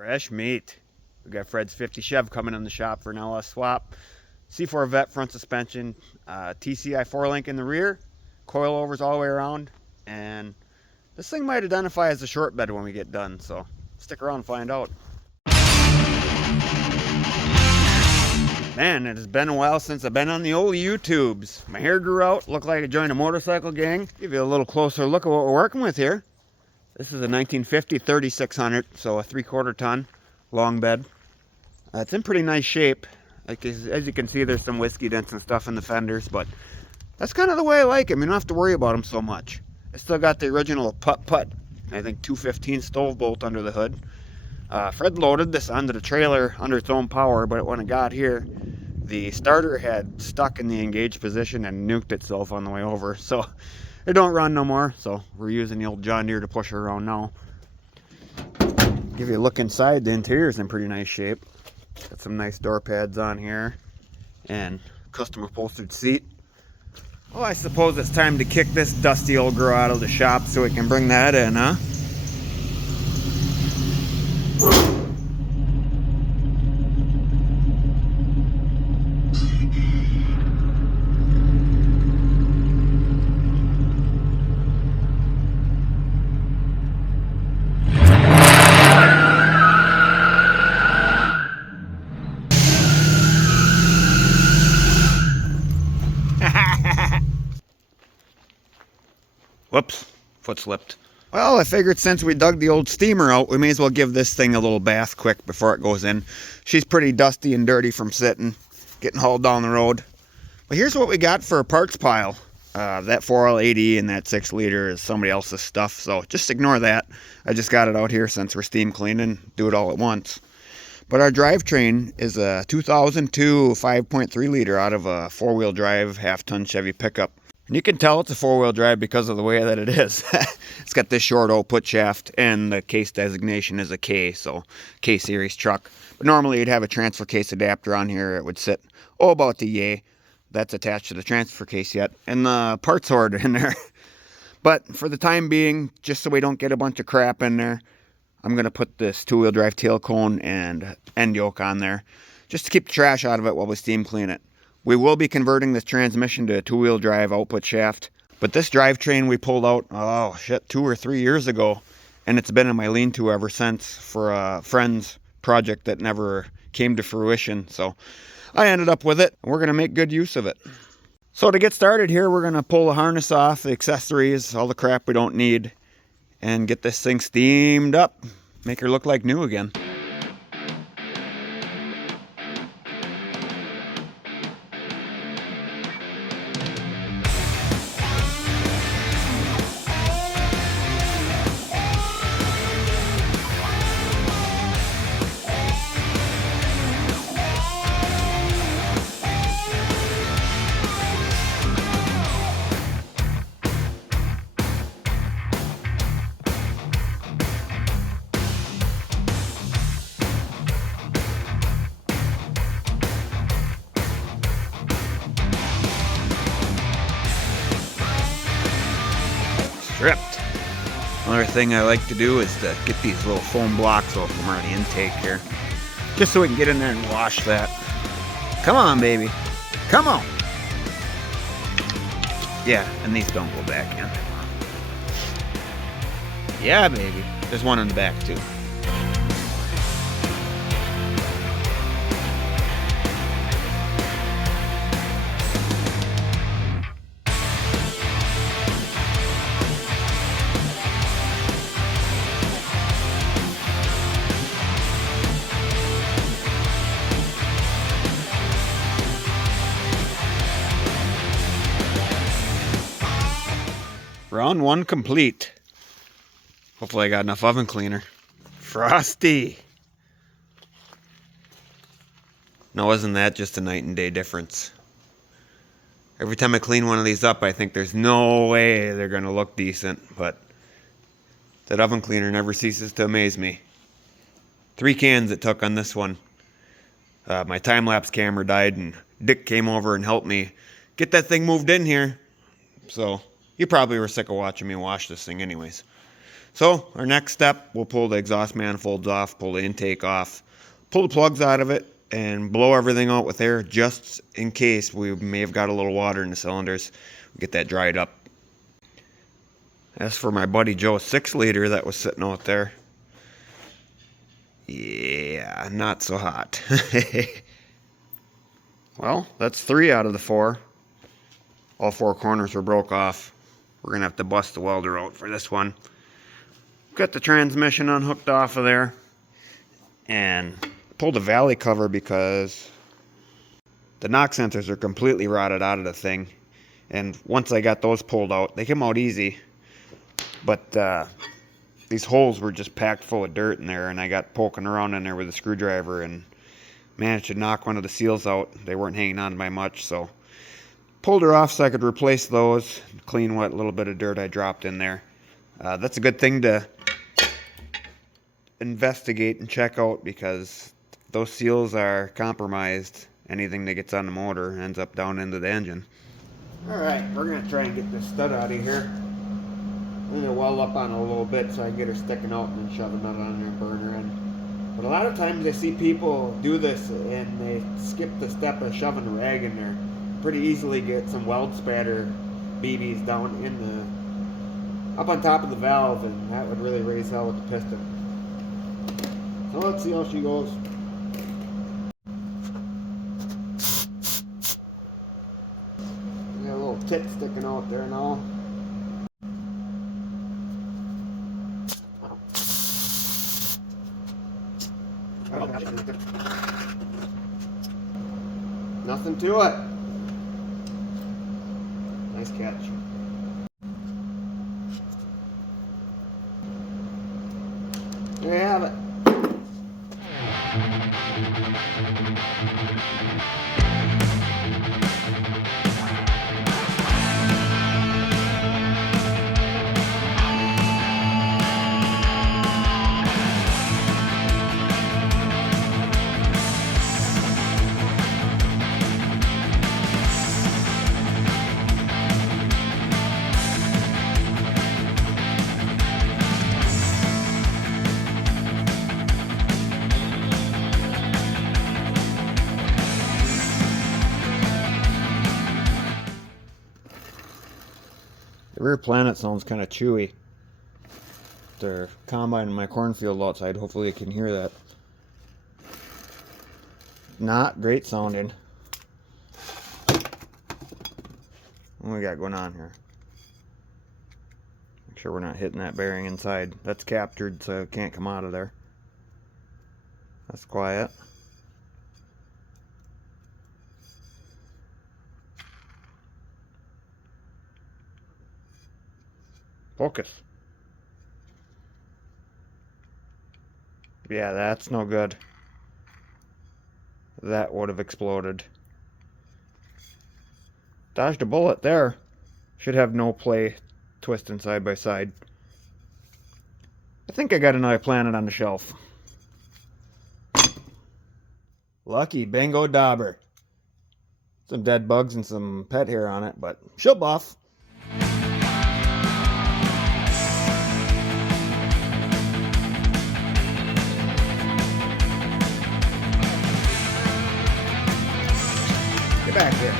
Fresh meat. We got Fred's 50 Chev coming in the shop for an LS swap. C4 Vet front suspension, TCI 4-link in the rear, coilovers all the way around, and this thing might identify as a short bed when we get done, so stick around and find out. Man, it has been a while since I've been on the old YouTubes. My hair grew out, looked like I joined a motorcycle gang. Give you a little closer look at what we're working with here. This is a 1950 3600, so a 3/4 ton long bed. It's in pretty nice shape. Like as you can see, there's some whiskey dents and stuff in the fenders, but that's kind of the way I like them. You don't have to worry about them so much. I still got the original putt, I think 215 stove bolt under the hood. Fred loaded this onto the trailer under its own power, but when it got here, the starter had stuck in the engaged position and nuked itself on the way over. So it don't run no more, so we're using the old John Deere to push her around now. Give you a look inside. The interior's in pretty nice shape. Got some nice door pads on here and custom upholstered seat. Well, I suppose it's time to kick this dusty old girl out of the shop so we can bring that in, huh? Whoops, foot slipped. Well, I figured since we dug the old steamer out, we may as well give this thing a little bath quick before it goes in. She's pretty dusty and dirty from sitting, getting hauled down the road. But here's what we got for a parts pile. That 4L80 and that 6 liter is somebody else's stuff, so just ignore that. I just got it out here since we're steam cleaning, do it all at once. But our drivetrain is a 2002 5.3 liter out of a 4-wheel drive half-ton Chevy pickup. And you can tell it's a 4-wheel drive because of the way that it is. It's got this short output shaft, and the case designation is a K, so K series truck. But normally you'd have a transfer case adapter on here. It would sit, about the yay. That's attached to the transfer case yet, and the parts hoard in there. But for the time being, just so we don't get a bunch of crap in there, I'm going to put this 2-wheel drive tail cone and end yoke on there, just to keep the trash out of it while we steam clean it. We will be converting this transmission to a 2-wheel drive output shaft. But this drivetrain we pulled out, 2 or 3 years ago. And it's been in my lean-to ever since for a friend's project that never came to fruition. So I ended up with it. And we're going to make good use of it. So to get started here, we're going to pull the harness off, the accessories, all the crap we don't need. And get this thing steamed up. Make her look like new again. Stripped. Another thing I like to do is to get these little foam blocks off from around the intake here, just so we can get in there and wash that. Come on, baby. Come on. Yeah, and these don't go back in. Yeah, baby. There's one in the back, too. Round 1 complete. Hopefully I got enough oven cleaner. Frosty. No, isn't that just a night and day difference? Every time I clean one of these up, I think there's no way they're going to look decent, but that oven cleaner never ceases to amaze me. 3 cans it took on this one. My time-lapse camera died, and Dick came over and helped me get that thing moved in here. So you probably were sick of watching me wash this thing anyways. So our next step, we'll pull the exhaust manifolds off, pull the intake off, pull the plugs out of it, and blow everything out with air just in case we may have got a little water in the cylinders. Get that dried up. As for my buddy Joe's 6-liter that was sitting out there, yeah, not so hot. Well, that's 3 out of the 4. All 4 corners were broke off. We're gonna have to bust the welder out for this one. Got the transmission unhooked off of there and pulled the valley cover because the knock sensors are completely rotted out of the thing. And once I got those pulled out, they came out easy. But these holes were just packed full of dirt in there, and I got poking around in there with a screwdriver and managed to knock one of the seals out. They weren't hanging on by much, so pulled her off so I could replace those, clean what little bit of dirt I dropped in there. That's a good thing to investigate and check out, because those seals are compromised. Anything that gets on the motor ends up down into the engine. Alright, we're going to try and get this stud out of here. I'm going to weld up on it a little bit so I can get her sticking out and then shove it on there and burn her in. But a lot of times I see people do this and they skip the step of shoving a rag in there. Pretty easily get some weld spatter BBs down in the, up on top of the valve, and that would really raise hell with the piston. So let's see how she goes. Got a little tit sticking out there now. Nothing to it. Nice catch. There you have it. The rear planet sounds kind of chewy. They're combining my cornfield outside. Hopefully you can hear that. Not great sounding. What we got going on here? Make sure we're not hitting that bearing inside. That's captured, so it can't come out of there. That's quiet. Focus. Yeah, that's no good. That would have exploded. Dodged a bullet there. Should have no play twisting side by side. I think I got another planet on the shelf. Lucky bingo dauber. Some dead bugs and some pet hair on it, but she'll buff. Get back here.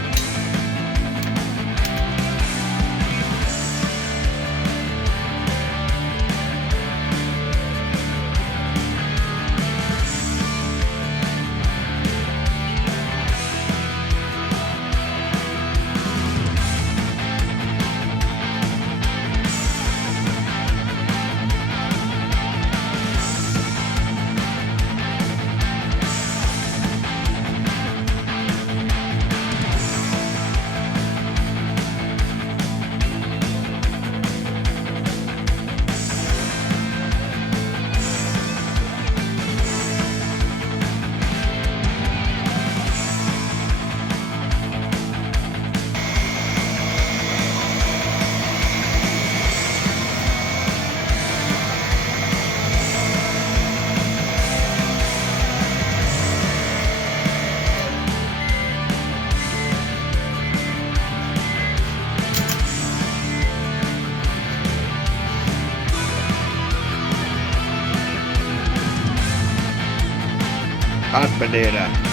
Hot potato.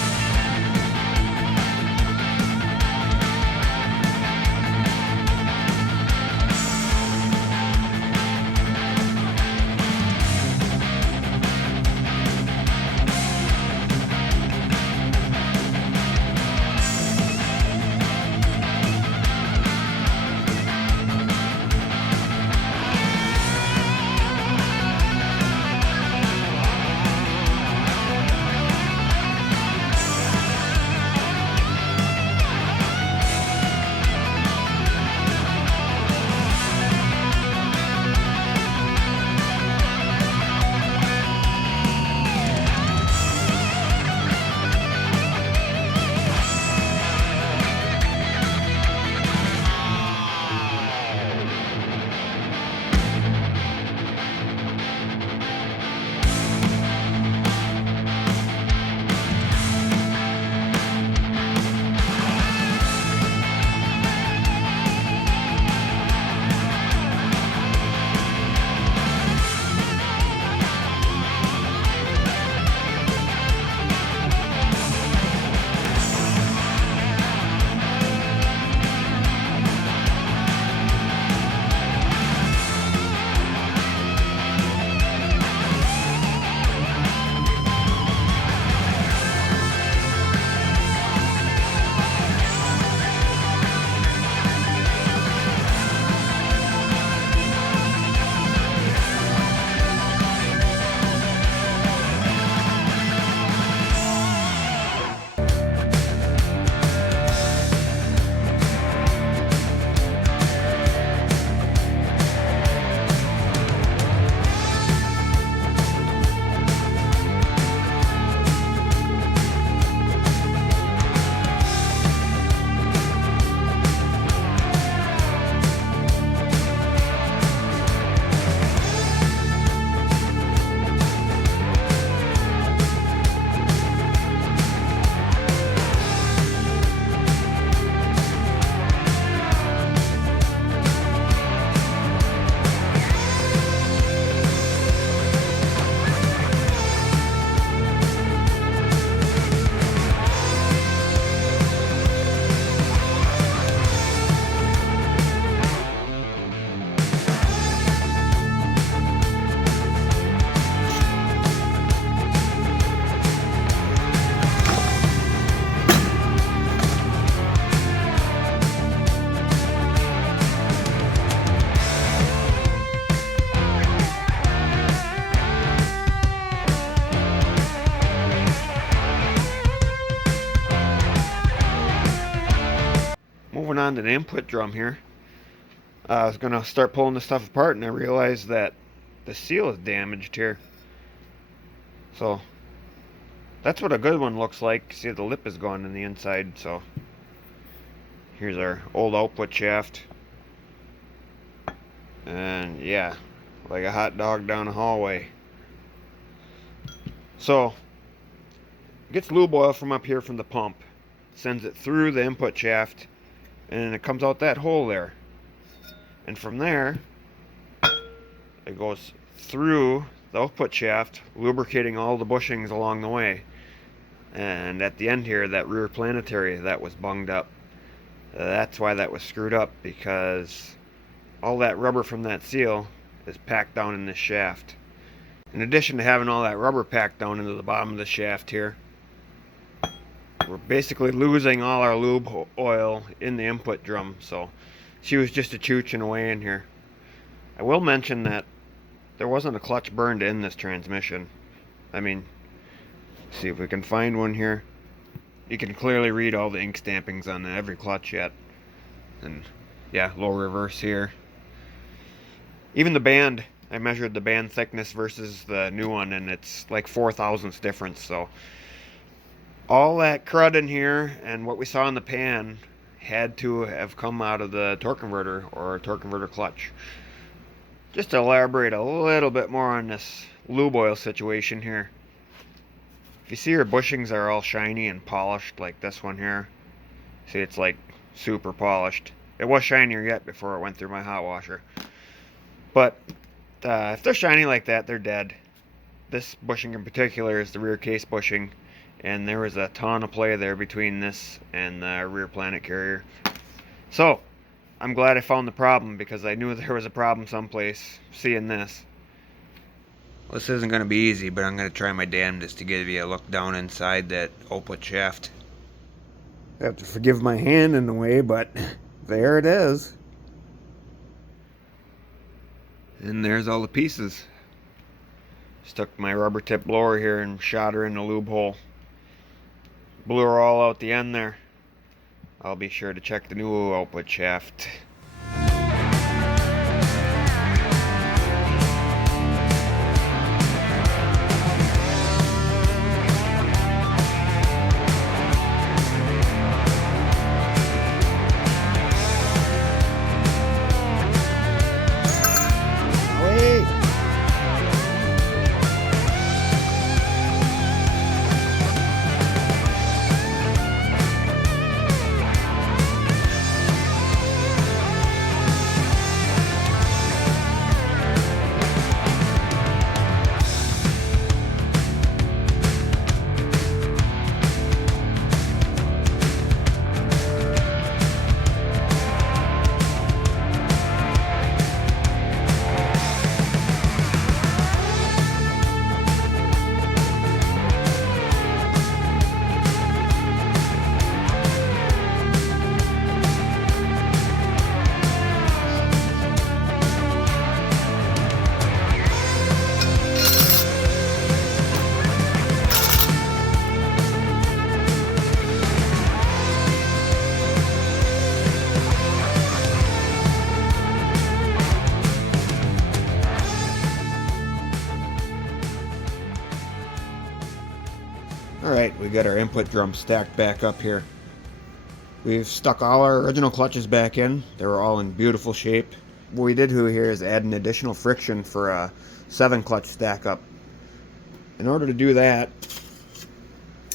Moving on to the input drum here. I was going to start pulling this stuff apart and I realized that the seal is damaged here. So that's what a good one looks like. See, the lip is gone in the inside. So here's our old output shaft. And yeah, like a hot dog down the hallway. So it gets lube oil from up here from the pump, sends it through the input shaft, and it comes out that hole there. And from there, it goes through the output shaft, lubricating all the bushings along the way. And at the end here, that rear planetary that was bunged up, that's why that was screwed up, because all that rubber from that seal is packed down in this shaft. In addition to having all that rubber packed down into the bottom of the shaft here, we're basically losing all our lube oil in the input drum. So she was just a chooching away in here. I will mention that there wasn't a clutch burned in this transmission. I mean, see if we can find one here. You can clearly read all the ink stampings on every clutch yet. And yeah, low reverse here. Even the band, I measured the band thickness versus the new one, and it's like 4 thousandths difference. So all that crud in here and what we saw in the pan had to have come out of the torque converter or torque converter clutch. Just to elaborate a little bit more on this lube oil situation here. If you see your bushings are all shiny and polished like this one here, see, it's like super polished. It was shinier yet before it went through my hot washer. But if they're shiny like that, they're dead. This bushing in particular is the rear case bushing, and there was a ton of play there between this and the rear planet carrier. So I'm glad I found the problem, because I knew there was a problem someplace seeing this. Well, this isn't going to be easy, but I'm going to try my damnedest to give you a look down inside that output shaft. I have to forgive my hand in the way, but there it is. And there's all the pieces. Stuck my rubber tip blower here and shot her in the lube hole. Blew her all out the end there. I'll be sure to check the new output shaft. Alright, we got our input drum stacked back up here. We've stuck all our original clutches back in. They were all in beautiful shape. What we did here is add an additional friction for a 7 clutch stack up. In order to do that,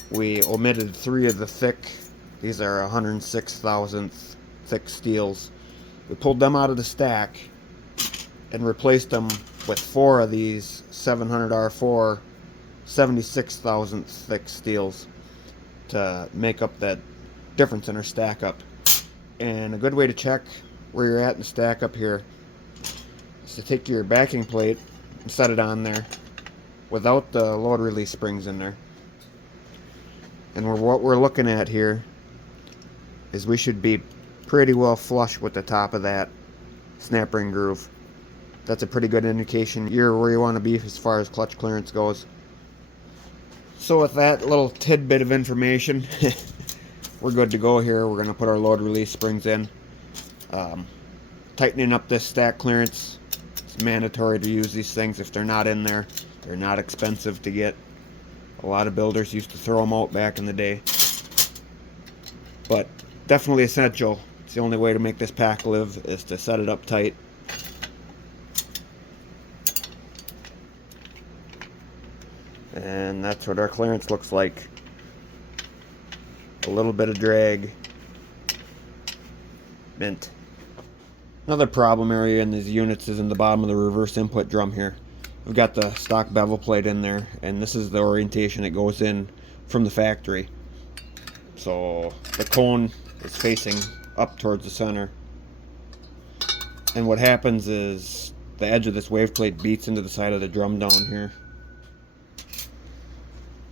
we omitted 3 of the thick, these are 106 thousandth thick steels. We pulled them out of the stack and replaced them with 4 of these 700R4 76 thousandth thick steels to make up that difference in our stack up. And a good way to check where you're at in the stack up here is to take your backing plate and set it on there without the load release springs in there. And what we're looking at here is we should be pretty well flush with the top of that snap ring groove. That's a pretty good indication you're where you want to be as far as clutch clearance goes. So with that little tidbit of information, we're good to go here. We're going to put our load release springs in. Tightening up this stack clearance, it's mandatory to use these things. If they're not in there, they're not expensive to get. A lot of builders used to throw them out back in the day. But definitely essential. It's the only way to make this pack live is to set it up tight. And that's what our clearance looks like. A little bit of drag. Mint. Another problem area in these units is in the bottom of the reverse input drum here. We've got the stock bevel plate in there, and this is the orientation it goes in from the factory. So the cone is facing up towards the center. And what happens is the edge of this wave plate beats into the side of the drum down here.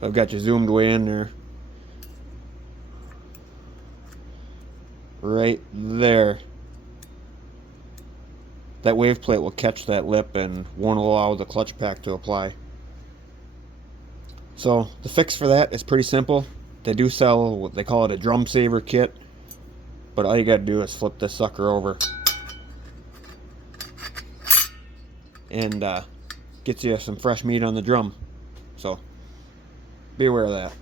I've got you zoomed way in there. Right there. That wave plate will catch that lip and won't allow the clutch pack to apply. So the fix for that is pretty simple. They do sell what they call it a drum saver kit, but all you gotta do is flip this sucker over and gets you some fresh meat on the drum. So be aware of that.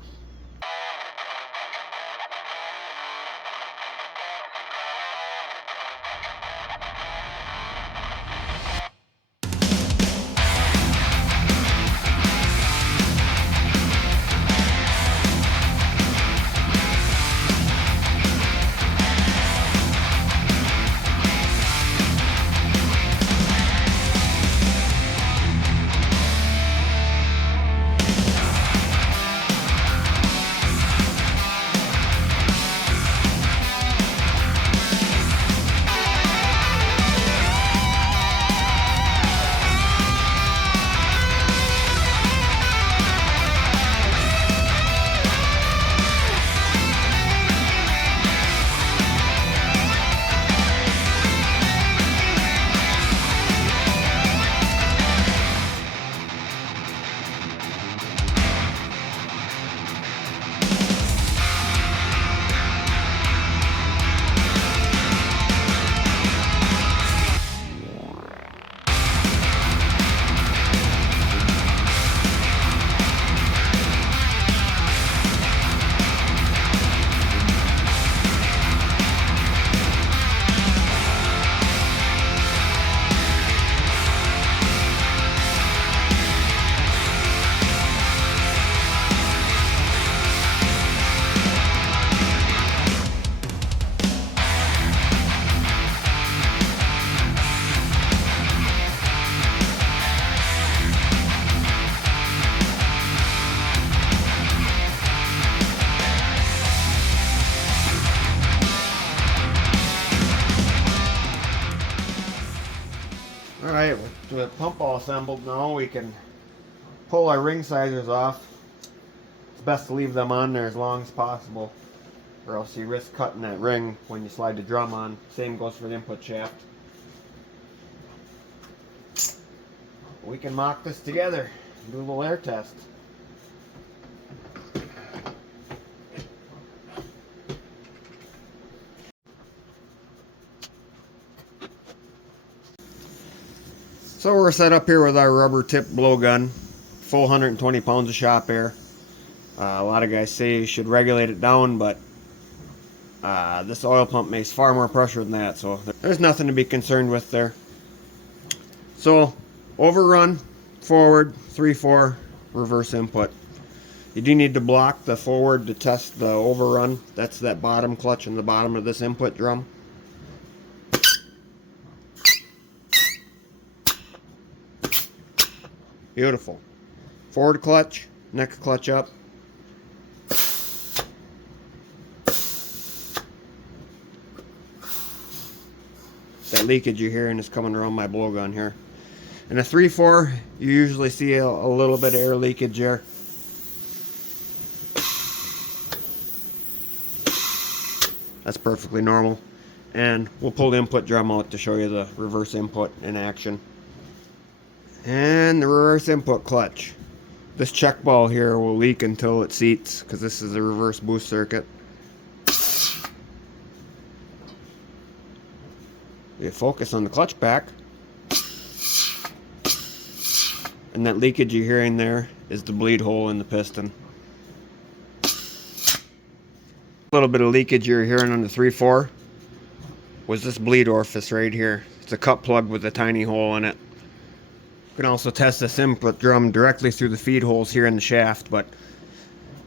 with pump all assembled now, we can pull our ring sizers off. It's best to leave them on there as long as possible, or else you risk cutting that ring when you slide the drum on. Same goes for the input shaft. We can mock this together and do a little air test. So we're set up here with our rubber tip blowgun, full 120 pounds of shop air. A lot of guys say you should regulate it down, but this oil pump makes far more pressure than that, so there's nothing to be concerned with there. So overrun, forward, 3/4, reverse input. You do need to block the forward to test the overrun. That's that bottom clutch in the bottom of this input drum. Beautiful. Forward clutch, next clutch up. That leakage you're hearing is coming around my blowgun here. In a 3/4, you usually see a little bit of air leakage there. That's perfectly normal. And we'll pull the input drum out to show you the reverse input in action. And the reverse input clutch. This check ball here will leak until it seats, because this is a reverse boost circuit. You focus on the clutch pack, and that leakage you're hearing there is the bleed hole in the piston. A little bit of leakage you're hearing on the 3/4 was this bleed orifice right here. It's a cut plug with a tiny hole in it. You can also test this input drum directly through the feed holes here in the shaft, but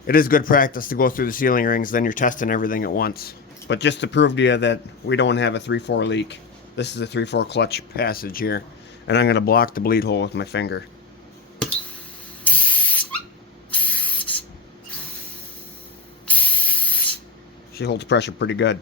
it is good practice to go through the sealing rings, then you're testing everything at once. But just to prove to you that we don't have a 3/4 leak, this is a 3/4 clutch passage here, and I'm going to block the bleed hole with my finger. She holds pressure pretty good.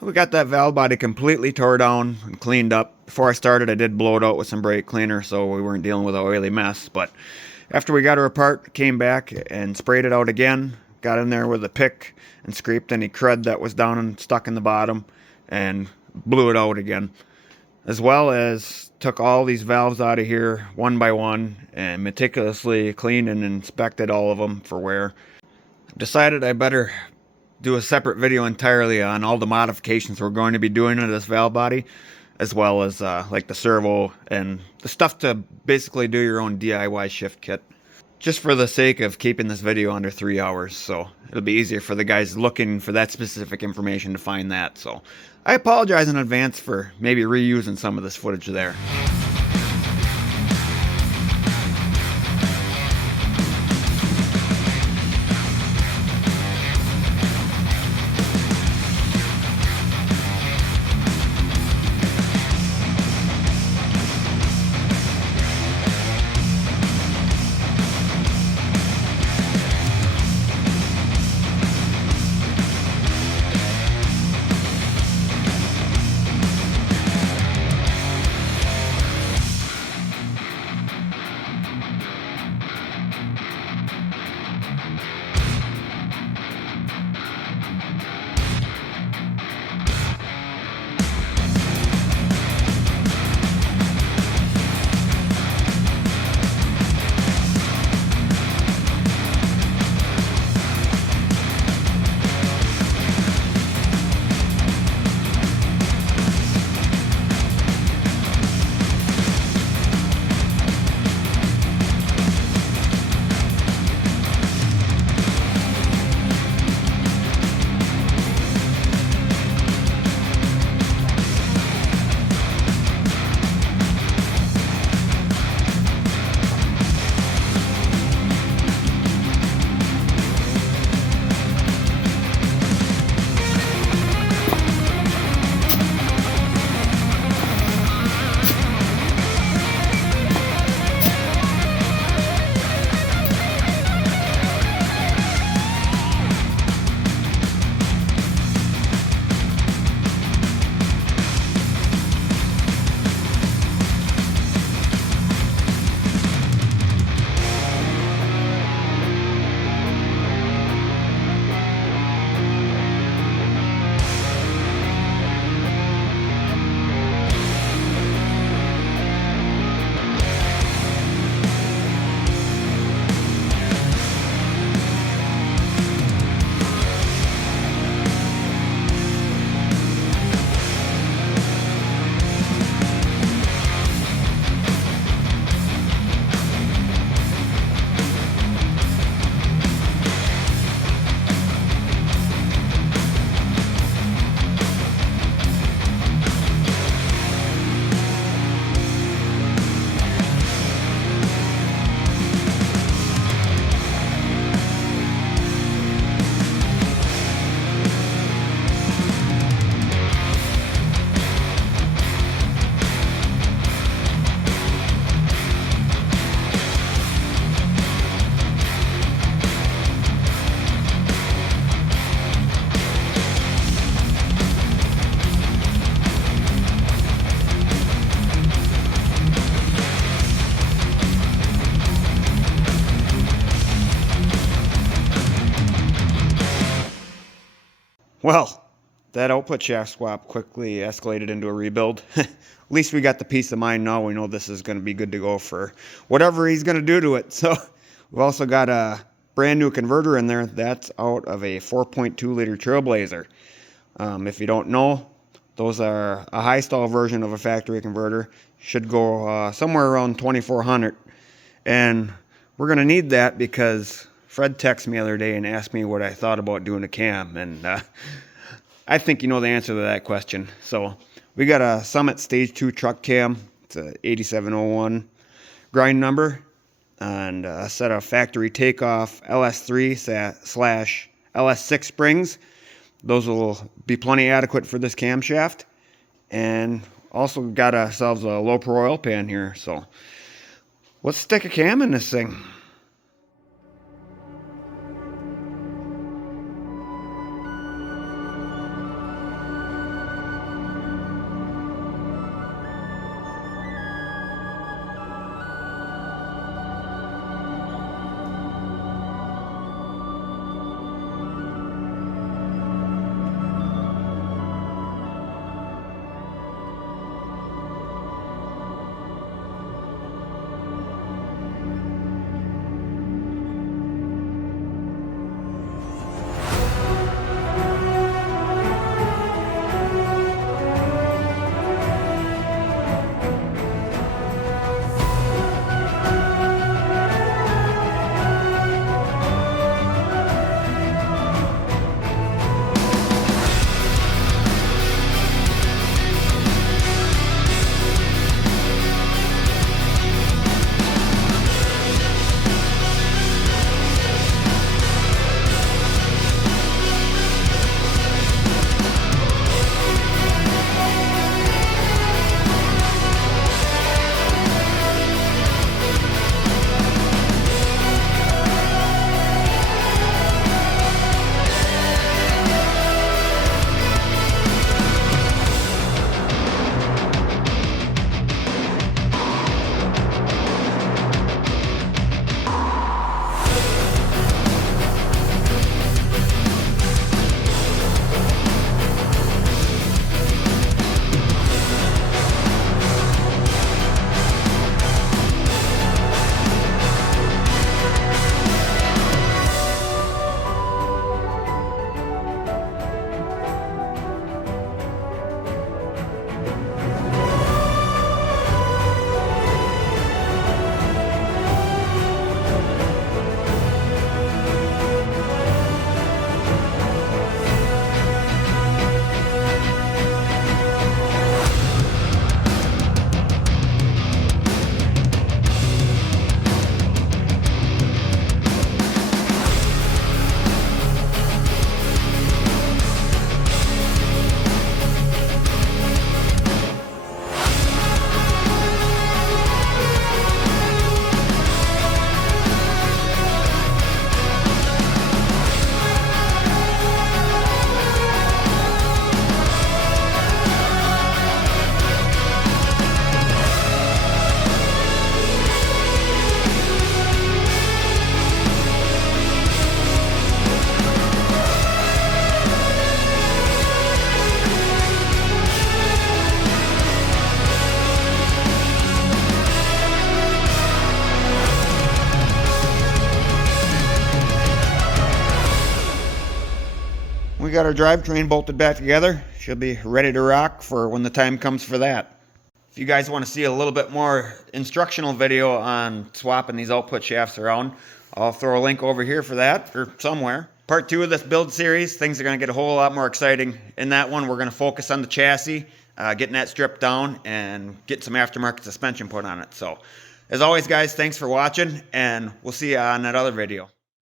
We got that valve body completely tore down and cleaned up. Before I started, I did blow it out with some brake cleaner so we weren't dealing with an oily mess. But after we got her apart, came back and sprayed it out again. Got in there with a pick and scraped any crud that was down and stuck in the bottom and blew it out again. As well as took all these valves out of here one by one and meticulously cleaned and inspected all of them for wear. Decided I better do a separate video entirely on all the modifications we're going to be doing to this valve body, as well as like the servo and the stuff to basically do your own DIY shift kit, just for the sake of keeping this video under 3 hours, so it'll be easier for the guys looking for that specific information to find that. So I apologize in advance for maybe reusing some of this footage there. Well, that output shaft swap quickly escalated into a rebuild. At least we got the peace of mind now. We know this is going to be good to go for whatever he's going to do to it. So we've also got a brand new converter in there. That's out of a 4.2 liter Trailblazer. If you don't know, those are a high stall version of a factory converter. Should go somewhere around 2,400. And we're going to need that because Fred texted me the other day and asked me what I thought about doing a cam. And I think you know the answer to that question. So we got a Summit Stage 2 truck cam. It's a 8701 grind number. And a set of factory takeoff LS3/LS6 springs. Those will be plenty adequate for this camshaft. And also got ourselves a low pro oil pan here. So let's stick a cam in this thing. We got our drivetrain bolted back together. Should be ready to rock for when the time comes for that. If you guys want to see a little bit more instructional video on swapping these output shafts around, I'll throw a link over here for that, or somewhere. Part 2 of this build series, things are going to get a whole lot more exciting. In that one, we're going to focus on the chassis, getting that stripped down, and get some aftermarket suspension put on it. So, as always, guys, thanks for watching, and we'll see you on that other video.